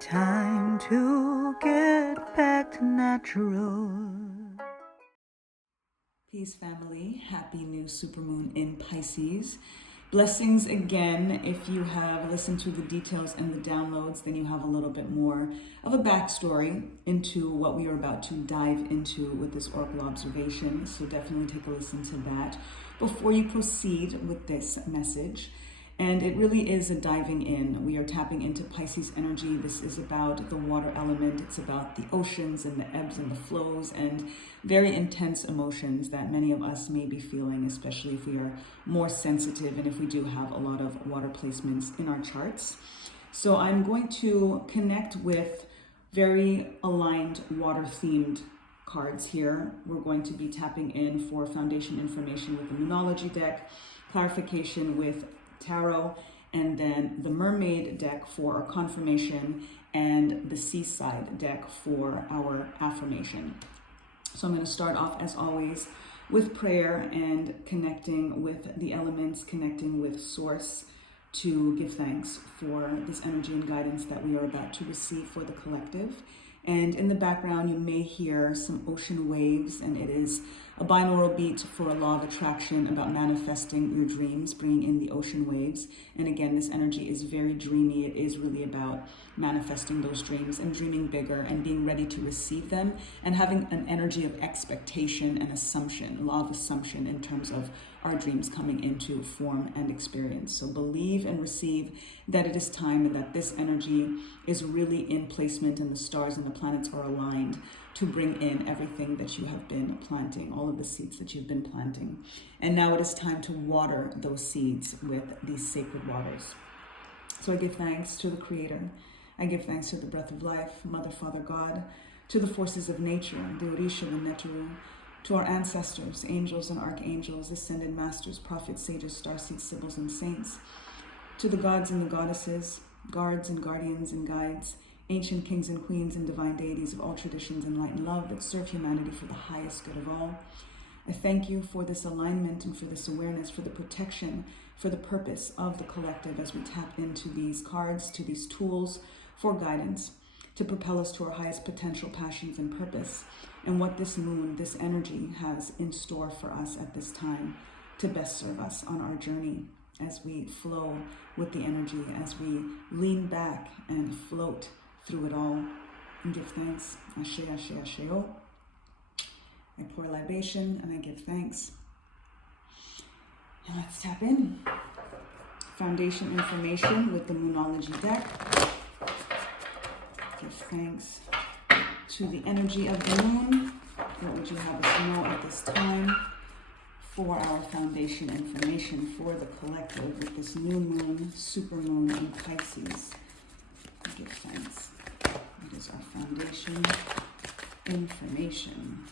Time to get back to natural. Peace, family. Happy new supermoon in Pisces. Blessings again. If you have listened to the details and the downloads, then you have a little bit more of a backstory into what we are about to dive into with this oracle observation. So definitely take a listen to that before you proceed with this message. And it really is a diving in. We are tapping into Pisces energy. This is about the water element. It's about the oceans and the ebbs and the flows and very intense emotions that many of us may be feeling, especially if we are more sensitive and if we do have a lot of water placements in our charts. So I'm going to connect with very aligned water-themed cards here. We're going to be tapping in for foundation information with the Moonology deck, clarification with Tarot, and then the Mermaid deck for our confirmation and the Seaside deck for our affirmation. So I'm going to start off, as always, with prayer and connecting with the elements, connecting with Source to give thanks for this energy and guidance that we are about to receive for the collective. And in the background, you may hear some ocean waves, and it is a binaural beat for a law of attraction about manifesting your dreams, bringing in the ocean waves. And again, this energy is very dreamy. It is really about manifesting those dreams and dreaming bigger and being ready to receive them and having an energy of expectation and assumption, law of assumption in terms of our dreams coming into form and experience. So believe and receive that it is time and that this energy is really in placement and the stars and the planets are aligned to bring in everything that you have been planting, all of the seeds that you've been planting. And now it is time to water those seeds with these sacred waters. So I give thanks to the Creator. I give thanks to the breath of life, Mother, Father, God, to the forces of nature, the Orisha, the Neteru, to our ancestors, angels and archangels, ascended masters, prophets, sages, starseeds, sibyls, and saints, to the gods and the goddesses, guards and guardians and guides, ancient kings and queens and divine deities of all traditions and light and love that serve humanity for the highest good of all. I thank you for this alignment and for this awareness, for the protection, for the purpose of the collective as we tap into these cards, to these tools for guidance, to propel us to our highest potential, passions, and purpose, and what this moon, this energy has in store for us at this time to best serve us on our journey as we flow with the energy, as we lean back and float through it all and give thanks. Ashe, ashe, asheo. I pour libation and I give thanks. And let's tap in. Foundation information with the Moonology deck. Give thanks to the energy of the moon. What would you have us know at this time for our foundation information for the collective with this new moon, supermoon in Pisces? Give thanks. What is our foundation information?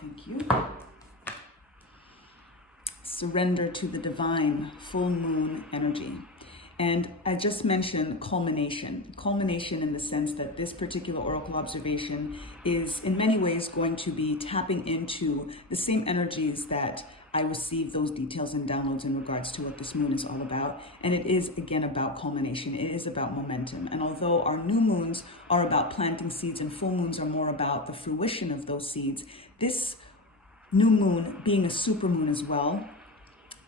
Thank you. Surrender to the divine full moon energy. And I just mentioned culmination in the sense that this particular oracle observation is in many ways going to be tapping into the same energies that I received those details and downloads in regards to what this moon is all about. And it is again about culmination. It is about momentum. And although our new moons are about planting seeds and full moons are more about the fruition of those seeds, this new moon being a supermoon as well,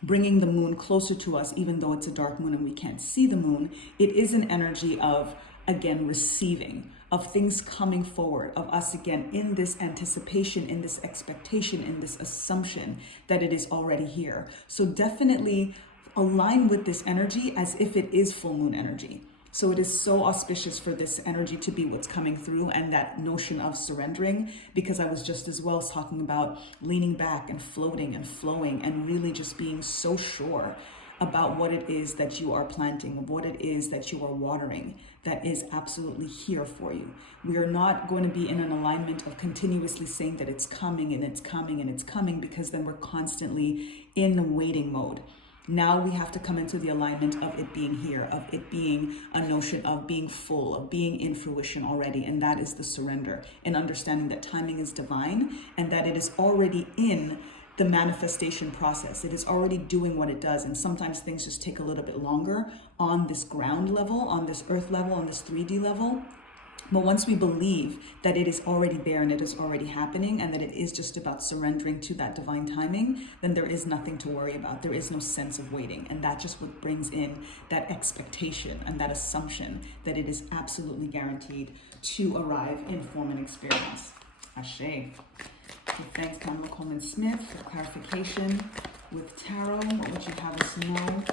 bringing the moon closer to us, even though it's a dark moon and we can't see the moon, it is an energy of, again, receiving, of things coming forward, of us, again, in this anticipation, in this expectation, in this assumption that it is already here. So definitely align with this energy as if it is full moon energy. So it is so auspicious for this energy to be what's coming through and that notion of surrendering, because I was just as well talking about leaning back and floating and flowing and really just being so sure about what it is that you are planting, of what it is that you are watering, that is absolutely here for you. We are not going to be in an alignment of continuously saying that it's coming and it's coming and it's coming, because then we're constantly in the waiting mode. Now we have to come into the alignment of it being here, of it being a notion of being full, of being in fruition already. And that is the surrender, and understanding that timing is divine and that it is already in the manifestation process. It is already doing what it does. And sometimes things just take a little bit longer on this ground level, on this earth level, on this 3D level. But once we believe that it is already there and it is already happening and that it is just about surrendering to that divine timing, then there is nothing to worry about. There is no sense of waiting. And that just what brings in that expectation and that assumption that it is absolutely guaranteed to arrive in form and experience. Ashe. So thanks, Pamela Coleman-Smith, for clarification with tarot. What would you have us know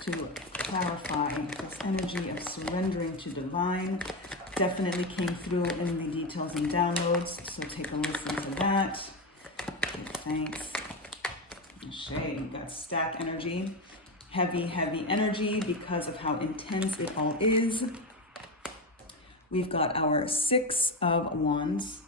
to clarify this energy of surrendering to divine? Definitely came through in the details and downloads, so take a listen to that. Okay, thanks. Ashe, you got stack energy, heavy energy because of how intense it all is. We've got our 6 of Wands.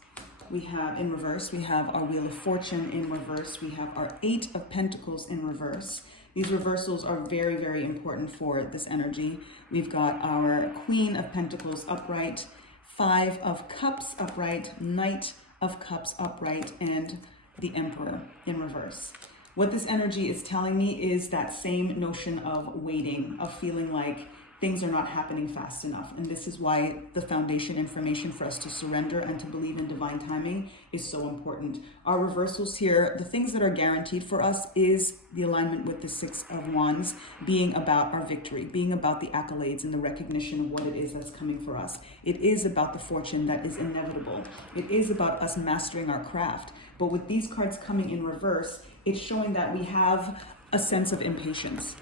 We have in reverse, we have our Wheel of Fortune in reverse. We have our 8 of Pentacles in reverse. These reversals are very, very important for this energy. We've got our Queen of Pentacles upright, 5 of Cups upright, Knight of Cups upright, and the Emperor in reverse. What this energy is telling me is that same notion of waiting, of feeling like things are not happening fast enough. And this is why the foundation information for us to surrender and to believe in divine timing is so important. Our reversals here, the things that are guaranteed for us is the alignment with the 6 of Wands being about our victory, being about the accolades and the recognition of what it is that's coming for us. It is about the fortune that is inevitable. It is about us mastering our craft. But with these cards coming in reverse, it's showing that we have a sense of impatience.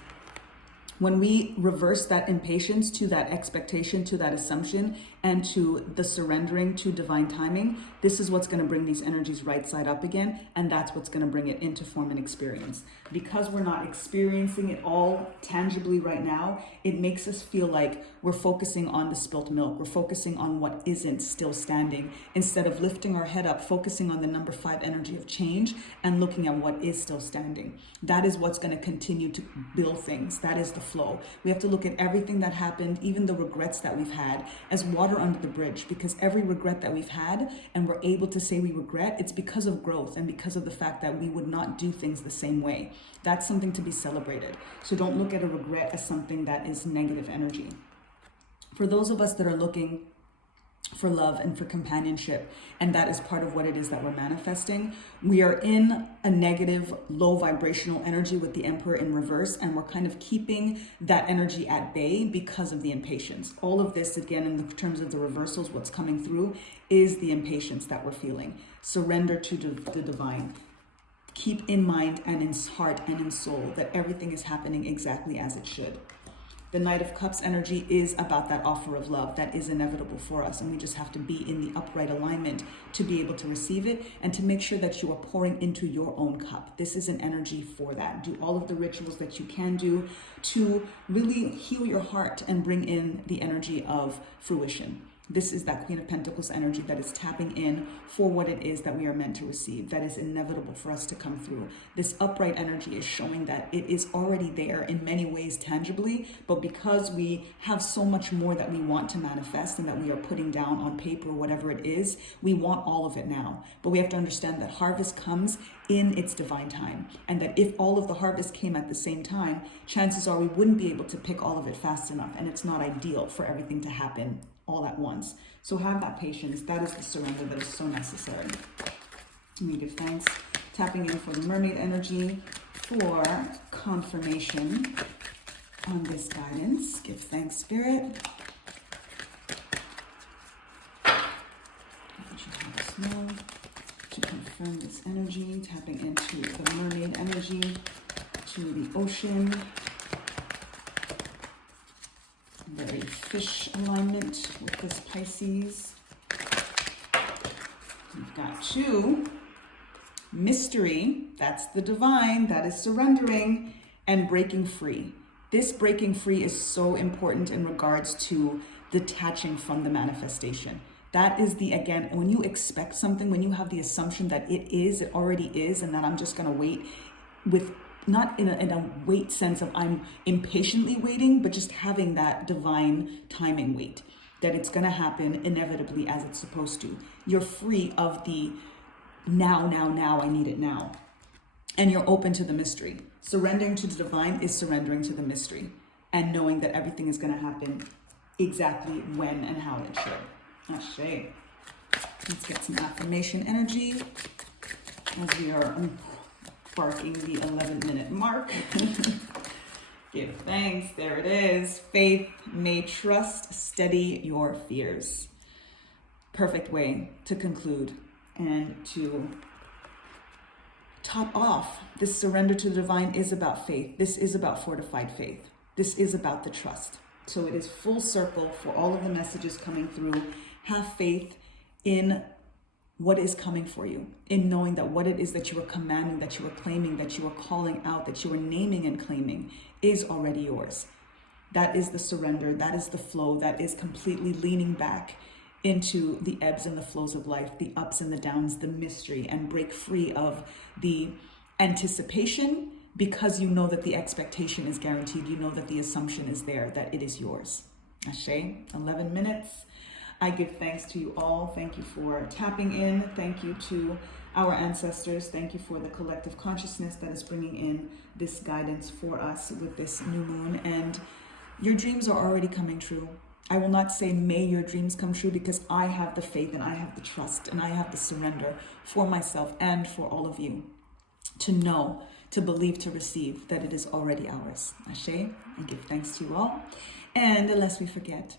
When we reverse that impatience to that expectation, to that assumption, and to the surrendering to divine timing, this is what's going to bring these energies right side up again, and that's what's going to bring it into form and experience. Because we're not experiencing it all tangibly right now, it makes us feel like we're focusing on the spilt milk, we're focusing on what isn't still standing, instead of lifting our head up, focusing on the number 5 energy of change, and looking at what is still standing. That is what's going to continue to build things. That is the flow. We have to look at everything that happened, even the regrets that we've had, as water under the bridge, because every regret that we've had and we're able to say we regret, it's because of growth and because of the fact that we would not do things the same way. That's something to be celebrated. So don't look at a regret as something that is negative energy. For those of us that are looking for love and for companionship, and that is part of what it is that we're manifesting, we are in a negative, low vibrational energy with the Emperor in reverse, and we're kind of keeping that energy at bay because of the impatience. All of this, again, in the terms of the reversals, what's coming through is the impatience that we're feeling. Surrender to the divine. Keep in mind and in heart and in soul that everything is happening exactly as it should. The Knight of Cups energy is about that offer of love that is inevitable for us, and we just have to be in the upright alignment to be able to receive it and to make sure that you are pouring into your own cup. This is an energy for that. Do all of the rituals that you can do to really heal your heart and bring in the energy of fruition. This is that Queen of Pentacles energy that is tapping in for what it is that we are meant to receive, that is inevitable for us to come through. This upright energy is showing that it is already there in many ways tangibly, but because we have so much more that we want to manifest and that we are putting down on paper, whatever it is, we want all of it now. But we have to understand that harvest comes in its divine time, and that if all of the harvest came at the same time, chances are we wouldn't be able to pick all of it fast enough, and it's not ideal for everything to happen all at once. So have that patience. That is the surrender that is so necessary. We give thanks. Tapping in for the mermaid energy for confirmation on this guidance. Give thanks, Spirit. What you have us know to confirm this energy. Tapping into the mermaid energy, to the ocean. Very fish alignment with this Pisces. We've got 2, mystery, that's the divine, that is surrendering, and breaking free. This breaking free is so important in regards to detaching from the manifestation. That is the, again, when you expect something, when you have the assumption that it already is, and that I'm just gonna wait with not in a wait sense of I'm impatiently waiting, but just having that divine timing wait, that it's going to happen inevitably as it's supposed to. You're free of the now, I need it now. And you're open to the mystery. Surrendering to the divine is surrendering to the mystery and knowing that everything is going to happen exactly when and how it should. Ashe. Let's get some affirmation energy as we are barking the 11-minute mark. Give thanks. There it is. Faith may trust, steady your fears. Perfect way to conclude and to top off. This surrender to the divine is about faith. This is about fortified faith. This is about the trust. So it is full circle for all of the messages coming through. Have faith in what is coming for you, in knowing that what it is that you are commanding, that you are claiming, that you are calling out, that you are naming and claiming is already yours. That is the surrender. That is the flow. That is completely leaning back into the ebbs and the flows of life, the ups and the downs, the mystery, and break free of the anticipation, because you know that the expectation is guaranteed. You know that the assumption is there, that it is yours. Ashe, 11 minutes. I give thanks to you all. Thank you for tapping in. Thank you to our ancestors. Thank you for the collective consciousness that is bringing in this guidance for us with this new moon. And your dreams are already coming true. I will not say may your dreams come true, because I have the faith and I have the trust and I have the surrender for myself and for all of you to know, to believe, to receive that it is already ours. Ashe, I give thanks to you all. And lest we forget,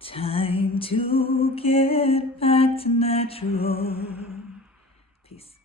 time to get back to natural. Peace.